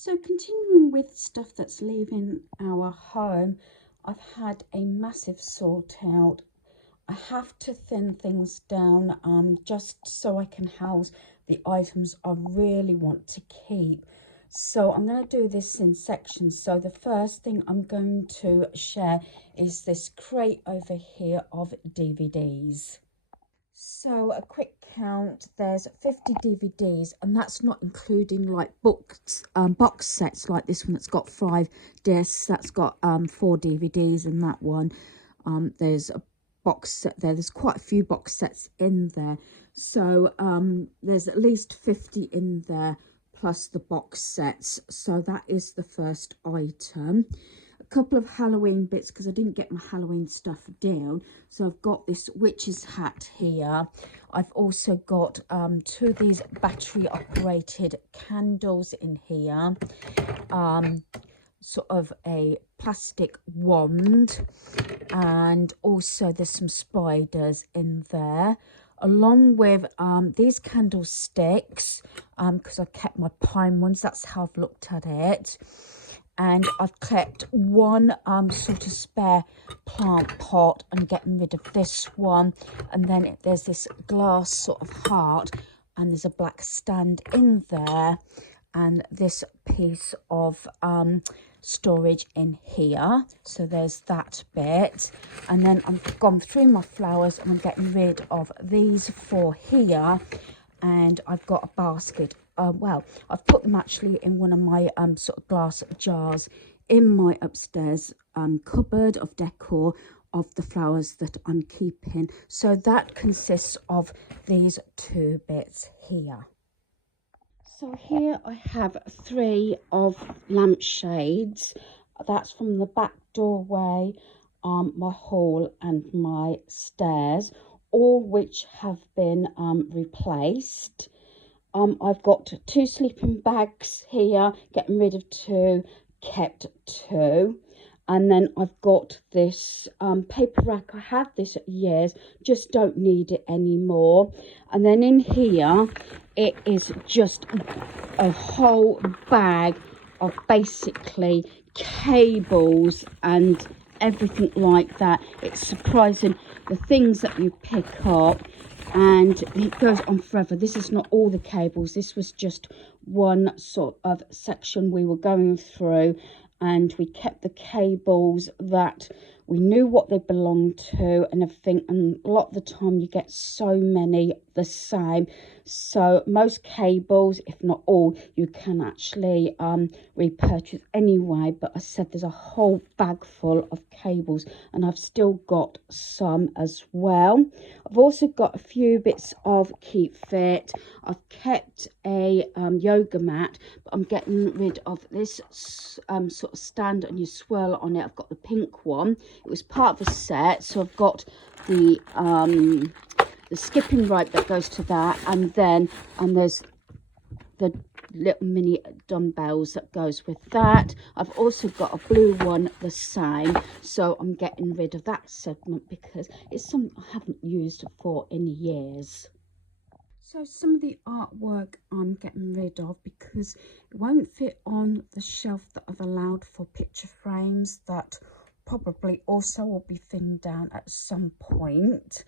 So continuing with stuff that's leaving our home, I've had a massive sort out. I have to thin things down just so I can house the items I really want to keep. So I'm going to do this in sections. So the first thing I'm going to share is this crate over here of DVDs. So a quick count, there's 50 DVDs, and that's not including like books, box sets like this one that's got 5 discs, that's got 4 DVDs, and that one. There's a box set there, there's quite a few box sets in there. So there's at least 50 in there, plus the box sets. So that is the first item. Couple of Halloween bits because I didn't get my Halloween stuff down. So I've got this witch's hat here. I've also got 2 of these battery operated candles in here. Sort of a plastic wand, and also there's some spiders in there, along with these candlesticks, because I kept my pine ones. That's how I've looked at it. And I've kept one sort of spare plant pot. I'm getting rid of this one. And then there's this glass sort of heart, and there's a black stand in there, and this piece of storage in here. So there's that bit. And then I've gone through my flowers, and I'm getting rid of these 4 here. And I've got a basket. Well, I've put them actually in one of my sort of glass jars in my upstairs cupboard of decor of the flowers that I'm keeping. So that consists of these 2 bits here. So here I have 3 of lampshades. That's from the back doorway, my hall and my stairs, all which have been replaced. I've got 2 sleeping bags here, getting rid of 2, kept 2. And then I've got this paper rack. I had this years, just don't need it anymore. And then in here, it is just a whole bag of basically cables and everything like that. It's surprising the things that you pick up, and it goes on forever. This is not all the cables, this was just one sort of section we were going through, and we kept the cables that we knew what they belonged to and everything. And a lot of the time you get so many the same, so most cables, if not all, you can actually repurchase anyway. But I said there's a whole bag full of cables, and I've still got some as well. I've also got a few bits of Keep Fit. I've kept a yoga mat, but I'm getting rid of this sort of stand, and you swirl on it. I've got the pink one. It was part of a set, so I've got the skipping rope that goes to that, and then there's the little mini dumbbells that goes with that. I've also got a blue one the same, so I'm getting rid of that segment because it's something I haven't used for in years. So some of the artwork I'm getting rid of because it won't fit on the shelf that I've allowed for picture frames, that probably also will be thinned down at some point.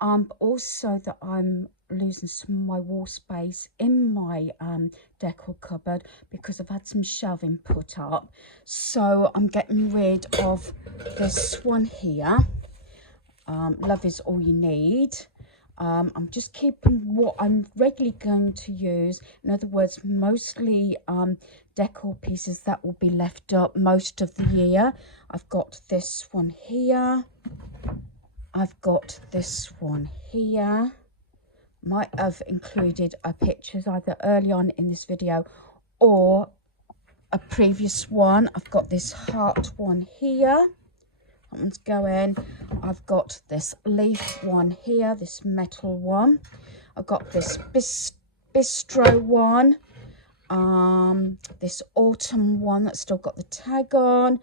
But also that I'm losing some of my wall space in my decor cupboard because I've had some shelving put up. So I'm getting rid of this one here. Love is all you need. I'm just keeping what I'm regularly going to use. In other words, mostly decor pieces that will be left up most of the year. I've got this one here. I've got this one here. Might have included pictures either early on in this video or a previous one. I've got this heart one here. That one's going. I've got this leaf one here, this metal one. I've got this bistro one. This autumn one that's still got the tag on.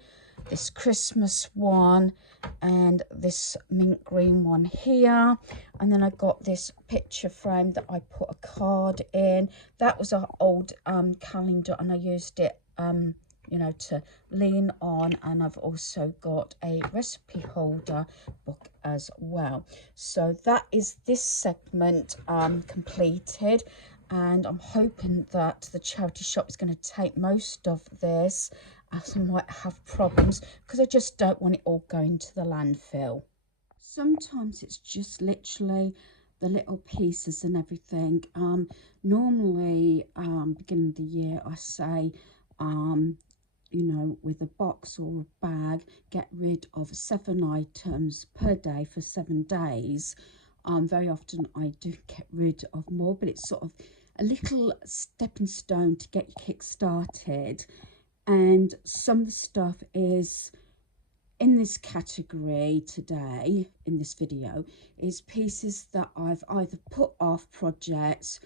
this Christmas one, and this mint green one here. And then I got this picture frame that I put a card in. That was an old calendar, and I used it you know, to lean on. And I've also got a recipe holder book as well. So that is this segment completed, and I'm hoping that the charity shop is going to take most of this, as I might have problems because I just don't want it all going to the landfill. Sometimes it's just literally the little pieces and everything. Normally beginning of the year I say you know, with a box or a bag, get rid of 7 items per day for 7 days. Very often I do get rid of more, but it's sort of a little stepping stone to get your kick started. And some of the stuff is in this category today, in this video, is pieces that I've either put off projects,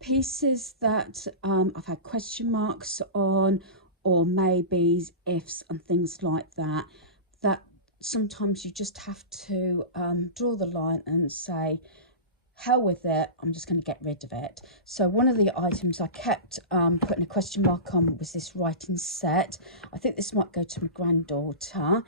pieces that I've had question marks on, or maybes, ifs and things like that, that sometimes you just have to draw the line and say, hell with it, I'm just going to get rid of it. So one of the items I kept putting a question mark on was this writing set. I think this might go to my granddaughter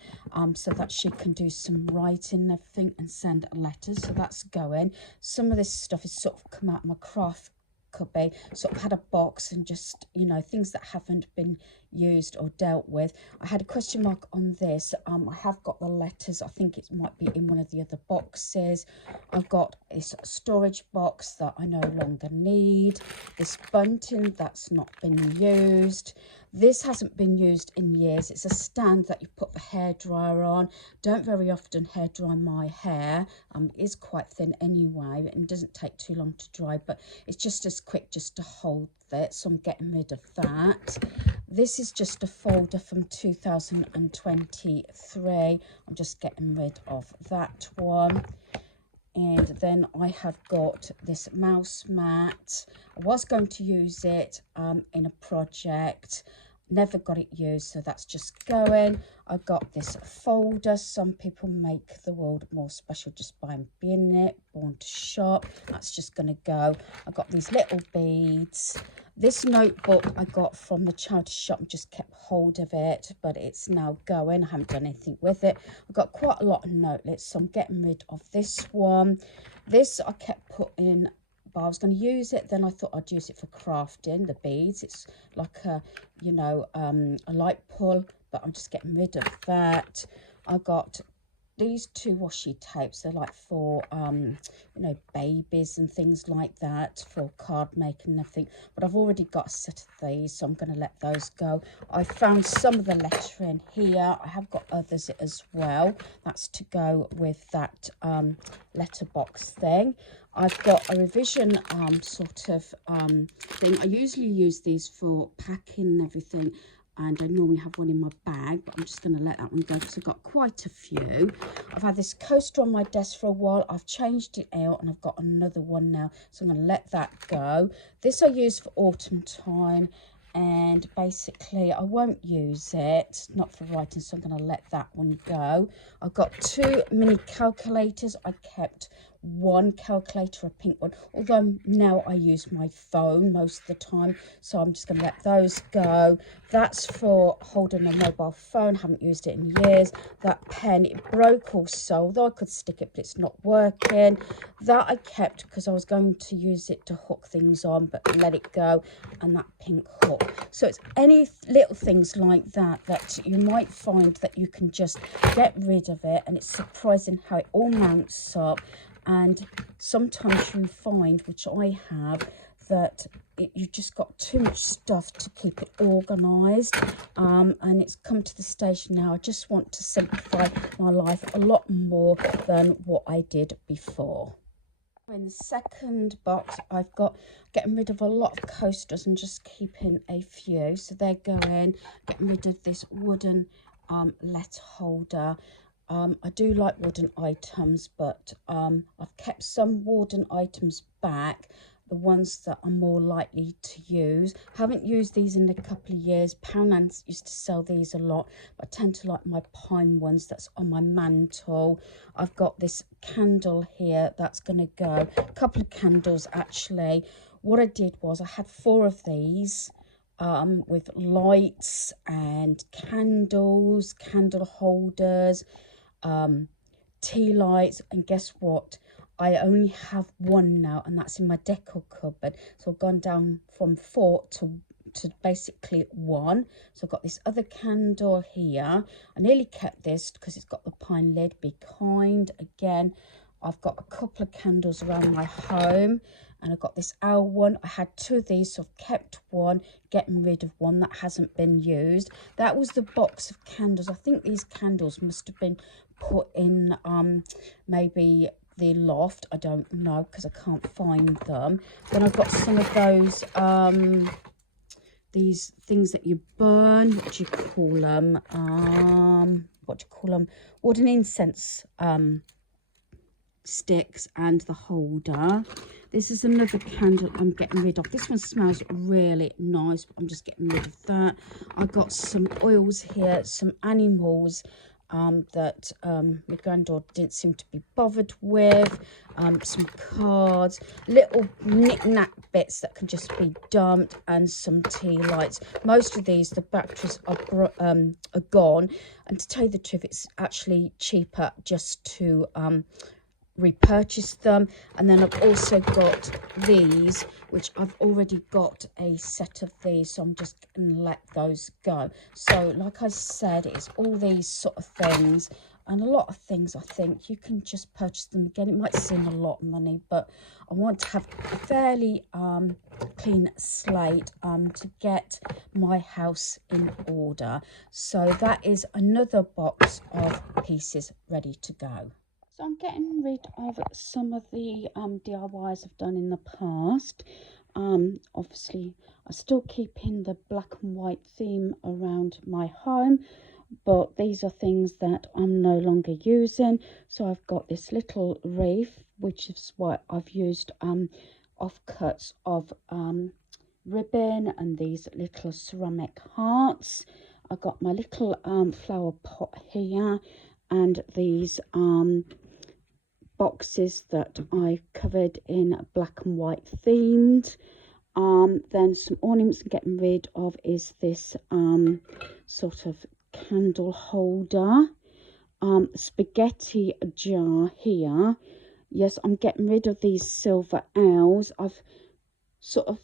so that she can do some writing and everything and send a letter. So that's going. Some of this stuff is sort of come out of my craft cubby, sort of had a box and just, you know, things that haven't been used or dealt with. I had a question mark on this. I have got the letters. I think it might be in one of the other boxes. I've got this storage box that I no longer need, this bunting that's not been used. This hasn't been used in years. It's a stand that you put the hairdryer on. Don't very often hair dry my hair. It is quite thin anyway, and it doesn't take too long to dry, but it's just as quick just to hold it, so I'm getting rid of that. This is just a folder from 2023. I'm just getting rid of that one. And then I have got this mouse mat. I was going to use it in a project, never got it used, so that's just going. I got this folder. Some people make the world more special just by being it, born to shop. That's just going to go. I got these little beads. This notebook I got from the charity shop, and just kept hold of it, but it's now going. I haven't done anything with it. I've got quite a lot of notelets, so I'm getting rid of this one. This I kept putting, but I was going to use it, then I thought I'd use it for crafting the beads. It's like a, you know, a light pull, but I'm just getting rid of that. I got these 2 washi tapes. They're like for you know, babies and things like that, for card making and everything, but I've already got a set of these, so I'm going to let those go. I found some of the lettering here. I have got others as well. That's to go with that letterbox thing. I've got a revision sort of thing. I usually use these for packing and everything, and I normally have one in my bag, but I'm just going to let that one go because I've got quite a few. I've had this coaster on my desk for a while. I've changed it out and I've got another one now, so I'm going to let that go. This I use for autumn time, and basically I won't use it, not for writing, so I'm going to let that one go. I've got 2 mini calculators. I kept one calculator, a pink one, although now I use my phone most of the time, so I'm just going to let those go. That's for holding a mobile phone. Haven't used it in years. That pen, it broke also, although I could stick it, but it's not working. That I kept because I was going to use it to hook things on, but let it go. And that pink hook. So it's any little things like that that you might find that you can just get rid of it, and it's surprising how it all mounts up. And sometimes you find, which I have, that you just got too much stuff to keep it organised, and it's come to the stage now I just want to simplify my life a lot more than what I did before. In the second box, I've got getting rid of a lot of coasters and just keeping a few, so they're going. Getting rid of this wooden letter holder. I do like wooden items, but I've kept some wooden items back the ones that I'm more likely to use. Haven't used these in a couple of years. Poundland used to sell these a lot, but I tend to like my pine ones that's on my mantle. I've got this candle here that's going to go, a couple of candles actually. What I did was I had 4 of these with lights and candles, candle holders, tea lights, and guess what? I only have 1 now, and that's in my decor cupboard. So I've gone down from 4 to basically 1. So I've got this other candle here. I nearly kept this because it's got the pine lid. Be kind. Again, I've got a couple of candles around my home, and I've got this owl one. I had 2 of these, so I've kept 1, getting rid of 1 that hasn't been used. That was the box of candles. I think these candles must have been put in maybe the loft. I don't know because I can't find them. Then I've got some of those these things that you burn. What do you call them? Wooden incense sticks, and the holder. This is another candle I'm getting rid of. This one smells really nice, but I'm just getting rid of that. I got some oils here, some animals that my granddaughter didn't seem to be bothered with, some cards, little knick-knack bits that can just be dumped, and some tea lights. Most of these, the batteries are gone, and to tell you the truth, it's actually cheaper just to repurchase them. And then I've also got these, which I've already got a set of these, so I'm just gonna let those go. So like I said, it's all these sort of things, and a lot of things I think you can just purchase them again. It might seem a lot of money, but I want to have a fairly clean slate to get my house in order. So that is another box of pieces ready to go. So I'm getting rid of some of the DIYs I've done in the past. Obviously, I still keep in the black and white theme around my home, but these are things that I'm no longer using. So I've got this little wreath, which is what I've used offcuts of ribbon, and these little ceramic hearts. I've got my little flower pot here, and these boxes that I covered in black and white themed. Then some ornaments I'm getting rid of is this sort of candle holder, spaghetti jar here. Yes, I'm getting rid of these silver owls. I've sort of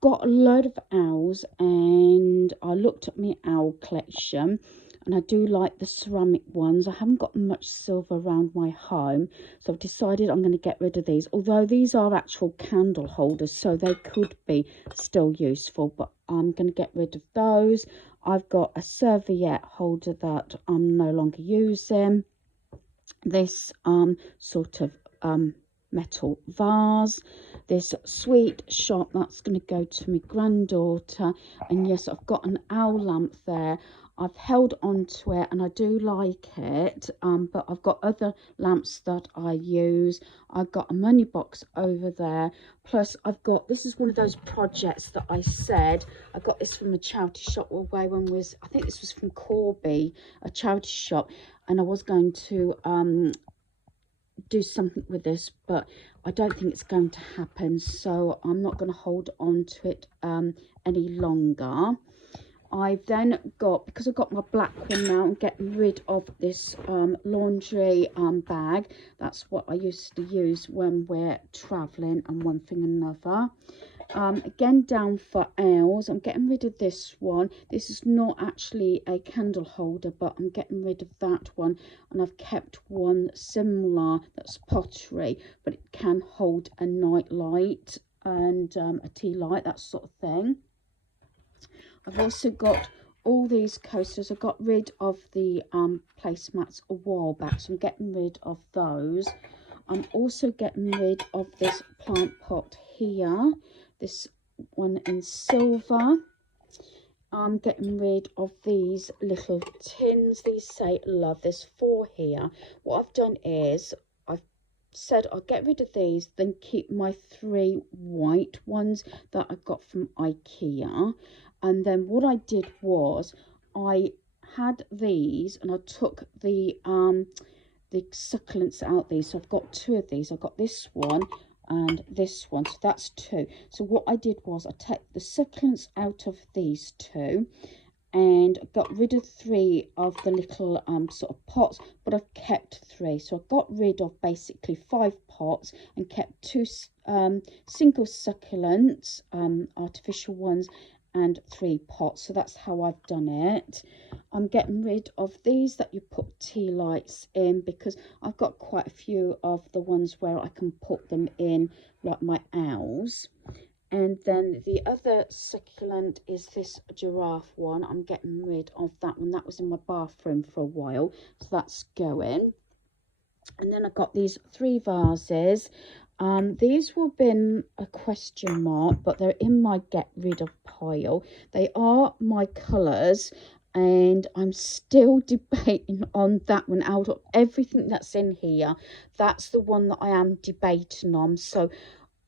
got a load of owls, and I looked at my owl collection, and I do like the ceramic ones. I haven't got much silver around my home, so I've decided I'm going to get rid of these. Although these are actual candle holders, so they could be still useful, but I'm going to get rid of those. I've got a serviette holder that I'm no longer using. This sort of metal vase, this sweet shop that's going to go to my granddaughter. And yes, I've got an owl lamp there. I've held on to it and I do like it, but I've got other lamps that I use. I've got a money box over there, plus I've got, this is one of those projects that I said I got this from a charity shop away when was, I think this was from Corby, a charity shop, and I was going to do something with this, but I don't think it's going to happen, so I'm not going to hold on to it any longer. I've then got, because I've got my black one now, I'm getting rid of this laundry bag. That's what I used to use when we're traveling and one thing another. Again, down for owls, I'm getting rid of this one. This is not actually a candle holder, but I'm getting rid of that one, and I've kept one similar that's pottery, but it can hold a night light and a tea light, that sort of thing. I've also got all these coasters. I got rid of the placemats a while back, so I'm getting rid of those. I'm also getting rid of this plant pot here, this one in silver. I'm getting rid of these little tins. These say love. There's 4 here. What I've done is I've said I'll get rid of these, then keep my 3 white ones that I got from IKEA. And then what I did was I had these and I took the succulents out these. So I've got 2 of these. I've got this one and this one, so that's 2. So what I did was I took the succulents out of these 2 and got rid of 3 of the little sort of pots, but I've kept 3. So I got rid of basically 5 pots and kept 2 single succulents, artificial ones, and 3 pots. So that's how I've done it. I'm getting rid of these that you put tea lights in, because I've got quite a few of the ones where I can put them in, like my owls. And then the other succulent is this giraffe one. I'm getting rid of that one. That was in my bathroom for a while, so that's going. And then I got these 3 vases. These will have been a question mark, but they're in my get rid of pile. They are my colours, and I'm still debating on that one. Out of everything that's in here, that's the one that I am debating on. So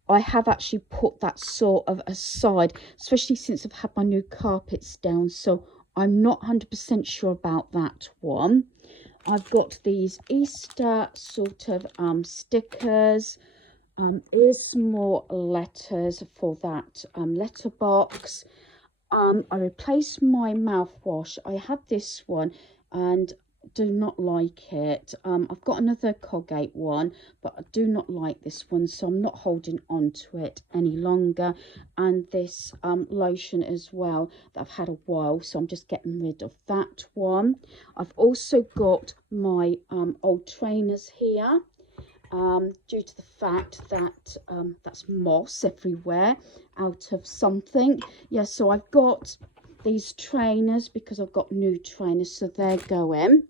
I have actually put that sort of aside, especially since I've had my new carpets down. So I'm not 100% sure about that one. I've got these Easter sort of stickers. Here's some more letters for that letterbox. I replaced my mouthwash. I had this one and do not like it. I've got another Colgate one, but I do not like this one, so I'm not holding on to it any longer. And this lotion as well that I've had a while, so I'm just getting rid of that one. I've also got my old trainers here, due to the fact that that's moss everywhere out of something. Yeah, so I've got these trainers because I've got new trainers, so they're going.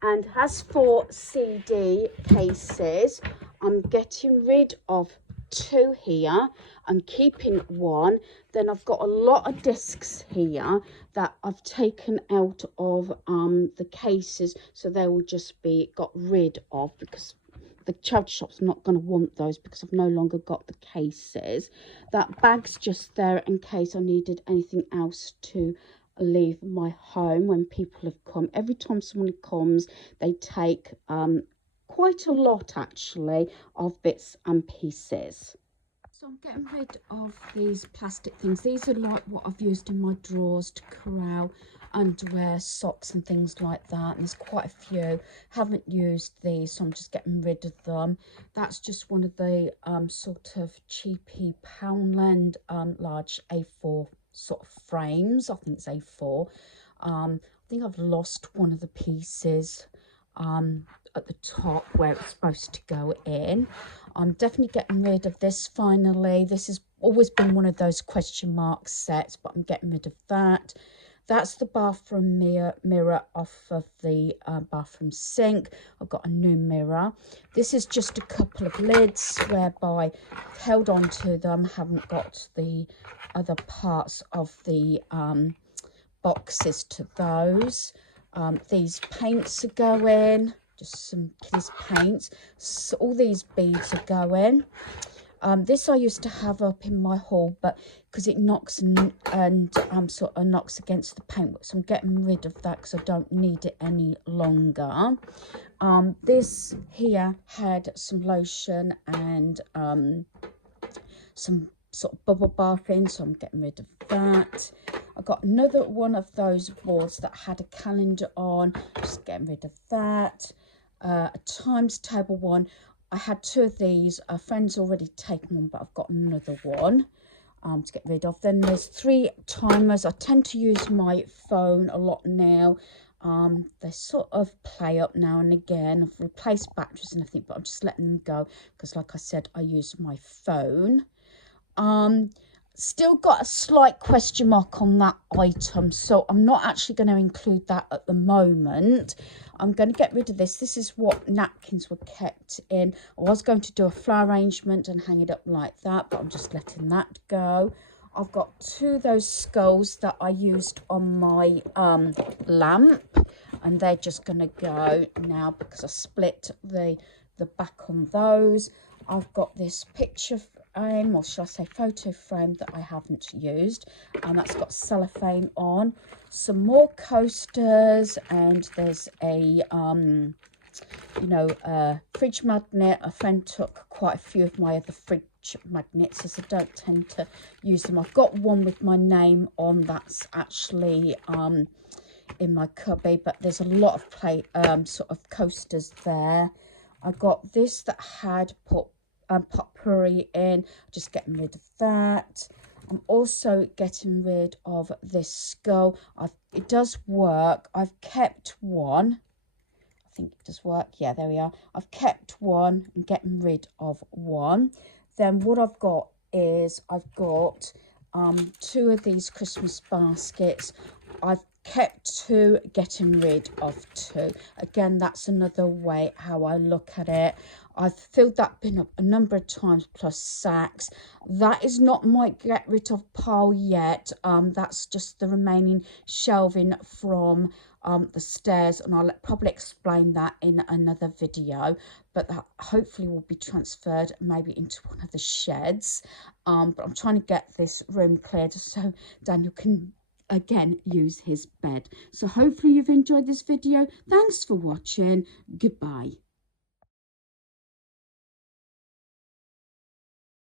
And as for CD cases, I'm getting rid of 2 here. I'm keeping 1. Then I've got a lot of discs here that I've taken out of the cases, so they will just be got rid of, because the charity shop's not going to want those because I've no longer got the cases. That bag's just there in case I needed anything else to leave my home when people have come. Every time someone comes, they take quite a lot actually of bits and pieces. So I'm getting rid of these plastic things. These are like what I've used in my drawers to corral underwear, socks and things like that. And there's quite a few. Haven't used these, so I'm just getting rid of them. That's just one of the sort of cheapy Poundland large A4 sort of frames. I think it's A4. I think I've lost one of the pieces at the top where it's supposed to go in. I'm definitely getting rid of this finally. This has always been one of those question mark sets, but I'm getting rid of that. That's the bathroom mirror off of the bathroom sink. I've got a new mirror. This is just a couple of lids whereby I've held on to them, haven't got the other parts of the boxes to those. These paints are going, just some kids' paints. So all these beads are going. This I used to have up in my hall, but because it knocks and sort of knocks against the paint, so I'm getting rid of that because I don't need it any longer. This here had some lotion and some sort of bubble bath in, so I'm getting rid of that. I got another one of those boards that had a calendar on, just getting rid of that. A times table one. I had 2 of these. A friend's already taken one, but I've got another one to get rid of. Then there's 3 timers. I tend to use my phone a lot now. They sort of play up now and again. I've replaced batteries and everything, but I'm just letting them go because, like I said, I use my phone. Still got a slight question mark on that item, so I'm not actually going to include that at the moment. I'm going to get rid of this. This is what napkins were kept in. I was going to do a flower arrangement and hang it up like that, but I'm just letting that go. I've got 2 of those skulls that I used on my lamp, and they're just going to go now because I split the the back on those. I've got this picture frame, or shall I say photo frame, that I haven't used, and that's got cellophane on. Some more coasters, and there's a fridge magnet. A friend took quite a few of my other fridge magnets, as I don't tend to use them. I've got one with my name on, that's actually in my cubby, but there's a lot of sort of coasters there. I got this that had potpourri in, just getting rid of that. I'm also getting rid of this skull. It does work. I've kept one. I think it does work. Yeah, there we are. I've kept one and getting rid of one. Then what I've got is I've got 2 of these Christmas baskets. I've kept 2, getting rid of 2. Again, that's another way how I look at it. I've filled that bin up a number of times, plus sacks. That is not my get rid of pile yet. That's just the remaining shelving from the stairs, and I'll probably explain that in another video, but that hopefully will be transferred maybe into one of the sheds. But I'm trying to get this room cleared so Daniel can again use his bed. So hopefully you've enjoyed this video. Thanks for watching. Goodbye.